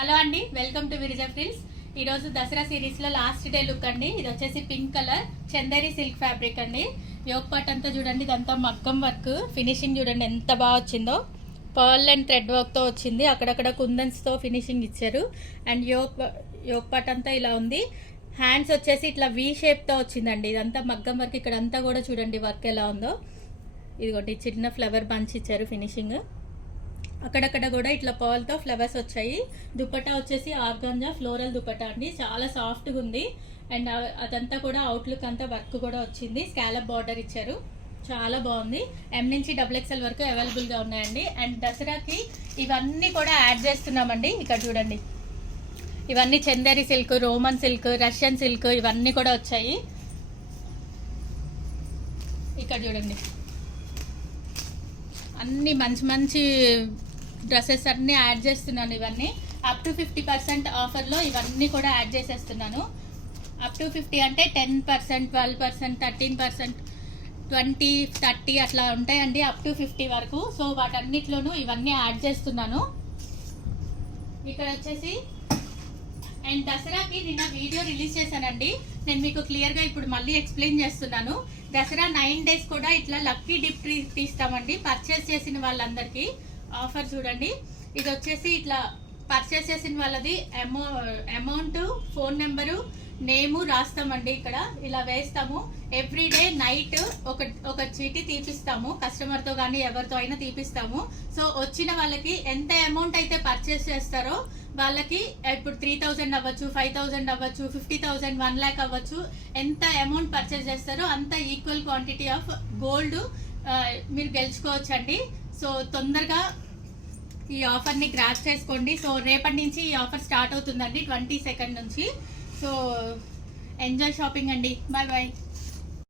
Hello అండి, welcome to విరిజా frills. ఈరోజు దసరా సిరీస్లో లాస్ట్ డే లుక్ అండి. ఇది వచ్చేసి pink colour Chanderi silk fabric అండి. యోగ్ పార్ట్ అంతా చూడండి, ఇదంతా మగ్గం వర్క్. ఫినిషింగ్ చూడండి ఎంత బాగా వచ్చిందో. పర్ల్ అండ్ థ్రెడ్ వర్క్తో వచ్చింది, అక్కడక్కడ కుందన్స్తో ఫినిషింగ్ ఇచ్చారు. అండ్ యోగ్ పార్ట్ అంతా ఇలా ఉంది. హ్యాండ్స్ వచ్చేసి ఇట్లా వీ షేప్తో వచ్చిందండి. ఇదంతా మగ్గం వర్క్. ఇక్కడ అంతా కూడా చూడండి వర్క్ ఎలా ఉందో. ఇదిగోండి చిన్న ఫ్లవర్ బంచ్ ఇచ్చారు ఫినిషింగ్. అక్కడక్కడ కూడా ఇట్లా పర్ల్తో ఫ్లవర్స్ వచ్చాయి. దుపట్టా వచ్చేసి ఆర్గాంజా ఫ్లోరల్ దుపట్టా అండి, చాలా సాఫ్ట్గా ఉంది. అండ్ అదంతా కూడా అవుట్లుక్ అంతా వర్క్ కూడా వచ్చింది. స్కాలప్ బార్డర్ ఇచ్చారు, చాలా బాగుంది. ఎం నుంచి XXL వరకు అవైలబుల్గా ఉన్నాయండి. అండ్ దసరాకి ఇవన్నీ కూడా యాడ్ చేస్తున్నామండి. ఇక్కడ చూడండి, ఇవన్నీ Chanderi silk, Roman silk, Russian silk ఇవన్నీ కూడా వచ్చాయి. ఇక్కడ చూడండి, అన్ని మంచి మంచి డ్రెస్సెస్ అన్నీ యాడ్ చేస్తున్నాను. ఇవన్నీ అప్ టు 50% ఆఫర్లో ఇవన్నీ కూడా యాడ్ చేసేస్తున్నాను. అప్ టు 50 అంటే 10%, 12%, 13%, 20, 30 అట్లా ఉంటాయండి, అప్ టు 50 వరకు. సో వాటన్నిటిలోనూ ఇవన్నీ యాడ్ చేస్తున్నాను. ఇక్కడ వచ్చేసి అండ్ దసరాకి నిన్న వీడియో రిలీజ్ చేశానండి. నేను మీకు క్లియర్గా ఇప్పుడు మళ్ళీ ఎక్స్ప్లెయిన్ చేస్తున్నాను. దసరా 9 days కూడా ఇట్లా లక్కీ డిప్ తీస్తామండి పర్చేస్ చేసిన వాళ్ళందరికీ. ఆఫర్ చూడండి, ఇది వచ్చేసి ఇట్లా పర్చేస్ చేసిన వాళ్ళది అమౌంట్, ఫోన్ నెంబరు, నేము రాస్తామండి. ఇక్కడ ఇలా వేస్తాము. ఎవ్రీడే నైట్ ఒక చీటీ తీపిస్తాము, కస్టమర్తో కానీ ఎవరితో అయినా తీపిస్తాము. సో వచ్చిన వాళ్ళకి ఎంత అమౌంట్ అయితే పర్చేస్ చేస్తారో వాళ్ళకి ఇప్పుడు 3000 అవ్వచ్చు, 5000 అవ్వచ్చు, 50,000, 1 lakh అవ్వచ్చు. ఎంత అమౌంట్ పర్చేస్ చేస్తారో అంత ఈక్వల్ క్వాంటిటీ ఆఫ్ గోల్డ్ మీరు గెలుచుకోవచ్చండి. సో తొందరగా ఈ ఆఫర్ని గ్రాప్ చేసుకోండి. సో రేపటి నుంచి ఈ ఆఫర్ స్టార్ట్ అవుతుందండి, 22nd నుంచి. సో ఎంజాయ్ షాపింగ్ అండి. Bye bye.